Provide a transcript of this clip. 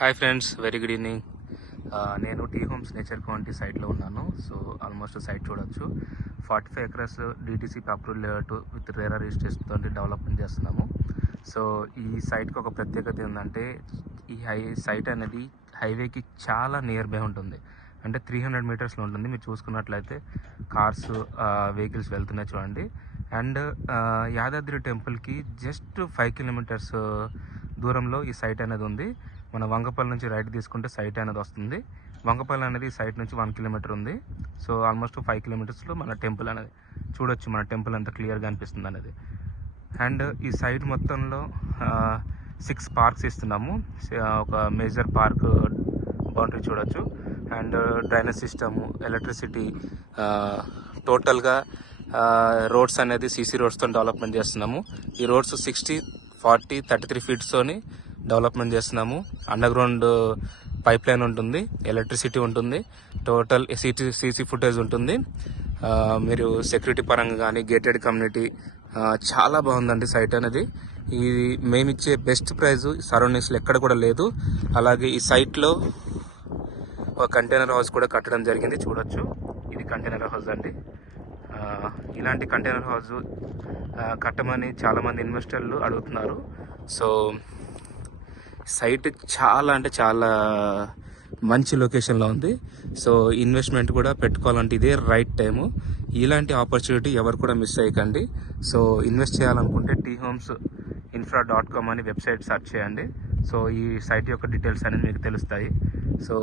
Hi friends, very good evening. నేను tea homes nature county సైట్లో ఉన్నాను. సో ఆల్మోస్ట్ సైట్ చూడొచ్చు. 45 acres DTC approval layout with RERA registration తోటి development చేస్తున్నాము. So ఈ సైట్కి ఒక ప్రత్యేకత ఏంటంటే, ఈ సైట్ అనేది హైవేకి చాలా నియర్ బై ఉంటుంది. అంటే 300 మీటర్స్లో ఉంటుంది. మీరు చూసుకున్నట్లయితే కార్స్, వెహికల్స్ వెళ్తున్నాయి చూడండి. అండ్ యాదాద్రి టెంపుల్కి జస్ట్ 5 kilometers దూరంలో ఈ సైట్ అనేది ఉంది. మన వంగపల్లి నుంచి రైట్ తీసుకుంటే సైట్ అనేది వస్తుంది. వంగపల్లి అనేది ఈ సైట్ నుంచి 1 kilometer ఉంది. సో ఆల్మోస్ట్ 5 kilometersలో మన టెంపుల్ అనేది చూడొచ్చు. మన టెంపుల్ అంతా క్లియర్గా అనిపిస్తుంది అనేది. అండ్ ఈ సైట్ మొత్తంలో 6 పార్క్స్ ఇస్తున్నాము. ఒక మేజర్ పార్క్ బౌండరీ చూడొచ్చు. అండ్ డ్రైనేజ్ సిస్టము, ఎలక్ట్రిసిటీ, టోటల్గా రోడ్స్ అనేది CC రోడ్స్తో డెవలప్మెంట్ చేస్తున్నాము. ఈ రోడ్స్ 60, 40, 33 feetస్తోని డెవలప్మెంట్ చేస్తున్నాము. అండర్ గ్రౌండ్ పైప్ లైన్ ఉంటుంది, ఎలక్ట్రిసిటీ ఉంటుంది, టోటల్ CC ఫుటేజ్ ఉంటుంది. మీరు సెక్యూరిటీ పరంగా కానీ, గేటెడ్ కమ్యూనిటీ, చాలా బాగుందండి సైట్ అనేది. ఇది మేమిచ్చే బెస్ట్ ప్రైజ్ సరౌండింగ్స్లో ఎక్కడ కూడా లేదు. అలాగే ఈ సైట్లో ఒక కంటైనర్ హౌస్ కూడా కట్టడం జరిగింది, చూడొచ్చు. ఇది కంటైనర్ హౌస్ అండి. ఇలాంటి కంటైనర్ హౌస్ కట్టమని చాలామంది ఇన్వెస్టర్లు అడుగుతున్నారు. సో సైట్ చాలా అంటే చాలా మంచి లొకేషన్లో ఉంది. సో ఇన్వెస్ట్మెంట్ కూడా పెట్టుకోవాలంటే ఇదే రైట్ టైము. ఇలాంటి ఆపర్చునిటీ ఎవరు కూడా మిస్ అయ్యకండి. సో ఇన్వెస్ట్ చేయాలనుకుంటే thomesinfra.com అని వెబ్సైట్ సెర్చ్ చేయండి. సో ఈ సైట్ యొక్క డీటెయిల్స్ అనేది మీకు తెలుస్తాయి. సో